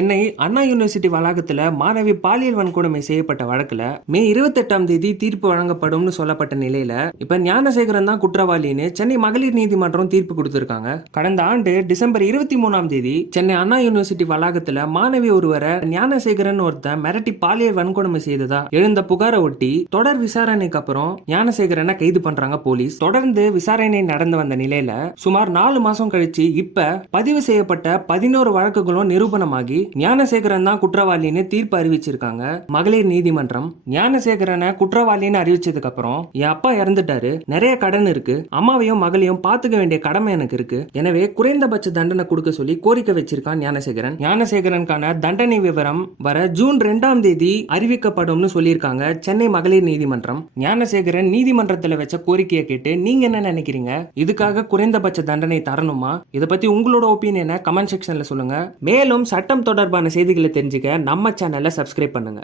சென்னை அண்ணா university வளாகத்துல மாணவி பாலியல் வன்கொடுமை செய்யப்பட்ட வழக்குல மே 28ஆம் தேதி தீர்ப்பு வழங்கப்படும்னு சொல்லப்பட்ட நிலையில இப்ப ஞானசேகரன் தான் குற்றவாளின்னு சென்னை மகளிர் நீதிமன்றம் தீர்ப்பு கொடுத்திருக்காங்க. கடந்த ஆண்டு டிசம்பர் 23ஆம் தேதி சென்னை அண்ணா யூனிவர்சிட்டி வளாகத்துல மாணவி ஒருவரை ஞானசேகரன் ஒருத்தன் மிரட்டி பாலியல் வன்கொடுமை செய்ததா எழுந்த புகாரை ஒட்டி தொடர் விசாரணைக்கு அப்புறம் ஞானசேகரனை கைது பண்றாங்க போலீஸ். தொடர்ந்து விசாரணை நடந்து வந்த நிலையில சுமார் 4 மாசம் கழிச்சு இப்ப பதிவு செய்யப்பட்ட 11 வழக்குகளும் நிரூபணமாகி ஞானசேகரன் தான் குற்றவாளின்னு தீர்ப்பு அறிவிச்சிருக்காங்க மகளிர் நீதிமன்றம். ஞானசேகரனை குற்றவாளின்னு அறிவிச்சதுக்கு அப்புறம் என் அப்பா இறந்துட்டாரு, நிறைய கடன் இருக்கு, அம்மாவையும் மகளையும் பாத்துக்க வேண்டிய கடமை எனக்கு இருக்கு, எனவே குறைந்தபட்ச தண்டனை கொடுக்க சொல்லி கோரிக்கை வச்சிருக்கான் ஞானசேகரன். ஞானசேகரனுக்கான தண்டனை விவரம் வர ஜூன் 2ஆம் தேதி அறிவிக்கப்படும் சொல்லியிருக்காங்க சென்னை மகளிர் நீதிமன்றம். ஞானசேகரன் நீதிமன்றத்தில் வச்ச கோரிக்கையை கேட்டு நீங்க என்ன நினைக்கிறீங்க? இதுக்காக குறைந்தபட்ச தண்டனை தரணுமா? இதை பத்தி உங்களோட ஒப்பீனியனை கமெண்ட் செக்ஷன்ல சொல்லுங்க. மேலும் சட்டம் தொடர்பான செய்திகளை தெரிஞ்சுக்க நம்ம சேனலை சப்ஸ்கிரைப் பண்ணுங்க.